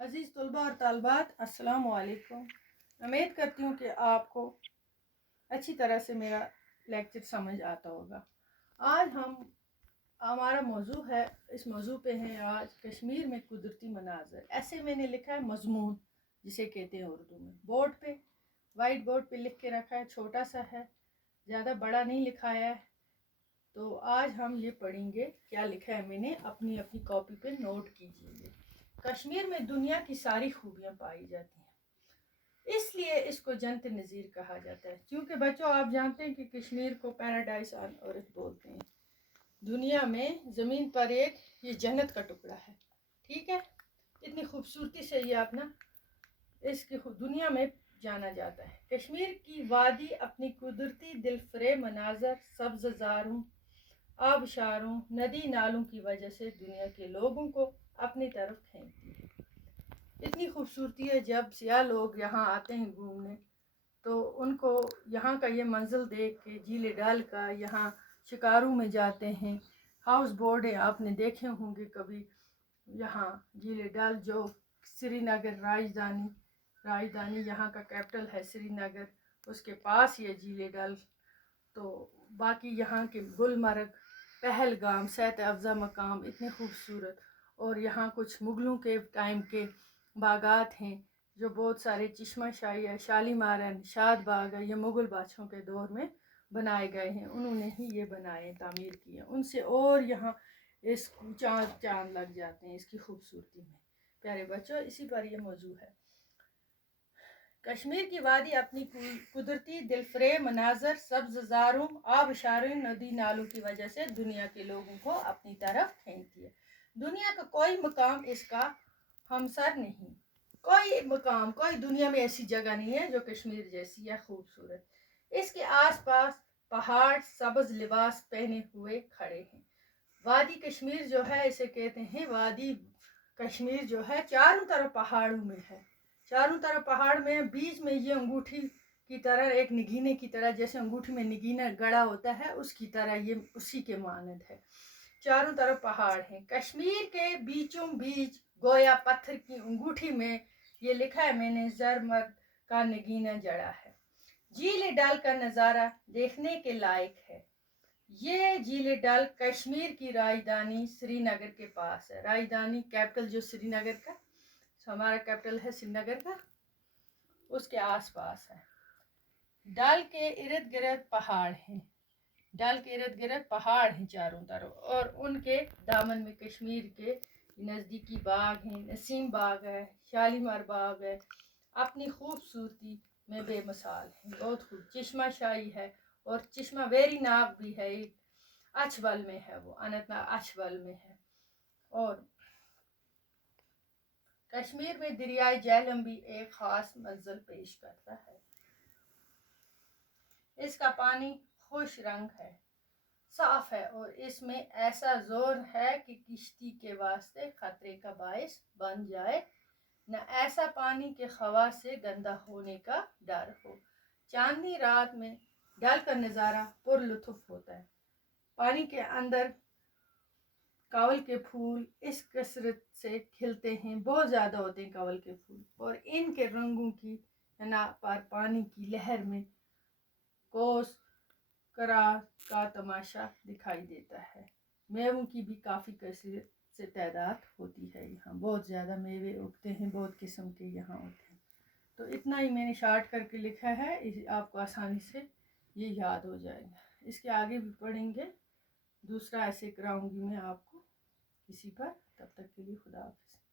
अजीज़ तलबा और तालबात, अस्सलाम वालेकुम। उम्मीद करती हूँ कि आपको अच्छी तरह से मेरा लेक्चर समझ आता होगा। आज हमारा मौजू है, इस मौजू पे है आज कश्मीर में कुदरती मनाज़र। ऐसे मैंने लिखा है मज़मून, जिसे कहते हैं उर्दू में। बोर्ड पे, वाइट बोर्ड पे लिख के रखा है, छोटा सा है, ज़्यादा बड़ा नहीं लिखा है। तो आज हम ये पढ़ेंगे क्या लिखा है मैंने, अपनी अपनी कॉपी पे नोट कीजिए। कश्मीर में दुनिया की सारी खूबियाँ पाई जाती हैं, इसलिए इसको जन्नत नज़ीर कहा जाता है। क्योंकि बच्चों, आप जानते हैं कि कश्मीर को पैराडाइज ऑन अर्थ बोलते हैं। दुनिया में ज़मीन पर एक ये जन्नत का टुकड़ा है, ठीक है। इतनी खूबसूरती से ये अपना इसकी दुनिया में जाना जाता है। कश्मीर की वादी अपनी कुदरती दिलफरेब मनाजर, सब्ज़ारों, आबशारों, नदी नालों की वजह से दुनिया के लोगों को अपनी तरफ खींचती है। इतनी खूबसूरती है, जब सियाह लोग यहाँ आते हैं घूमने तो उनको यहाँ का ये मंजर देख के, झील डल का, यहाँ शिकारू में जाते हैं, हाउस बोट है, आपने देखे होंगे कभी। यहाँ झील डल जो श्रीनगर राजधानी यहाँ का कैपिटल है श्रीनगर, उसके पास ये झील डल। तो बाकी यहाँ के गुलमर्ग, पहलगाम, सैत अफज़ा मकाम इतने खूबसूरत। और यहाँ कुछ मुग़लों के टाइम के बागात हैं, जो बहुत सारे चश्मा शाही है, शालीमार है, निशात बाग है, ये मुग़ल बादशाहों के दौर में बनाए गए हैं। उन्होंने ही ये बनाए, तामीर किए उनसे। और यहाँ इस चांद लग जाते हैं इसकी खूबसूरती में। प्यारे बच्चों, इसी पर यह मौजू है। कश्मीर की वादी अपनी कुदरती दिलफरेब मनाजर, सब्ज़ारों, आबशारों, नदी नालों की वजह से दुनिया के लोगों को अपनी तरफ खींचती है। दुनिया का कोई मकाम इसका हमसर नहीं। कोई मकाम, कोई दुनिया में ऐसी जगह नहीं है जो कश्मीर जैसी है खूबसूरत। इसके आसपास पहाड़ सब्ज़ लिबास पहने हुए खड़े हैं। वादी कश्मीर जो है, इसे कहते हैं वादी कश्मीर जो है, चारों तरफ पहाड़ों में है। चारों तरफ पहाड़ में, बीच में ये अंगूठी की तरह, एक नगीने की तरह, जैसे अंगूठी में नगीना गड़ा होता है उसकी तरह ये उसी के मानद है। चारों तरफ पहाड़ हैं। कश्मीर के बीचों बीच गोया पत्थर की अंगूठी में ये लिखा है मैंने, ज़रमर्द का नगीना जड़ा है। झील डल का नज़ारा देखने के लायक है। ये झील डल कश्मीर की राजधानी श्रीनगर के पास है। राजधानी, कैपिटल जो श्रीनगर का, हमारा कैपिटल है श्रीनगर का, उसके आसपास है। डल के इर्द गिर्द पहाड़ हैं। डल के इर्द गिर्द पहाड़ हैं चारों तरफ, और उनके दामन में कश्मीर के नज़दीकी बाग हैं। नसीम बाग है, शालीमार बाग है, अपनी खूबसूरती में बेमिसाल है। बहुत खूब चश्मा शाही है, और चश्मा वेरी नाग भी है, एक अछबल में है, वो अनंतनाग अछबल में है। और कश्मीर में दरियाए झेलम भी एक खास मंजर पेश करता है। इसका पानी खुश रंग है, साफ है, और इसमें ऐसा जोर है कि किश्ती के वास्ते खतरे का बायस बन जाए, न ऐसा पानी के हवा से गंदा होने का डर हो। चांदनी रात में डल का नज़ारा पुरलुत्फ होता है। पानी के अंदर कावल के फूल इस कसरत से खिलते हैं, बहुत ज़्यादा होते हैं कावल के फूल, और इनके रंगों की ना पर पानी की लहर में कोस करा का तमाशा दिखाई देता है। मेवों की भी काफ़ी कसरत से तादाद होती है। यहाँ बहुत ज़्यादा मेवे उगते हैं, बहुत किस्म के यहाँ होते हैं। तो इतना ही मैंने शार्ट करके लिखा है, आपको आसानी से ये याद हो जाएगा। इसके आगे भी पढ़ेंगे, दूसरा ऐसे कराऊंगी मैं आपको इसी पर। तब तक के लिए खुदा हाफिज़।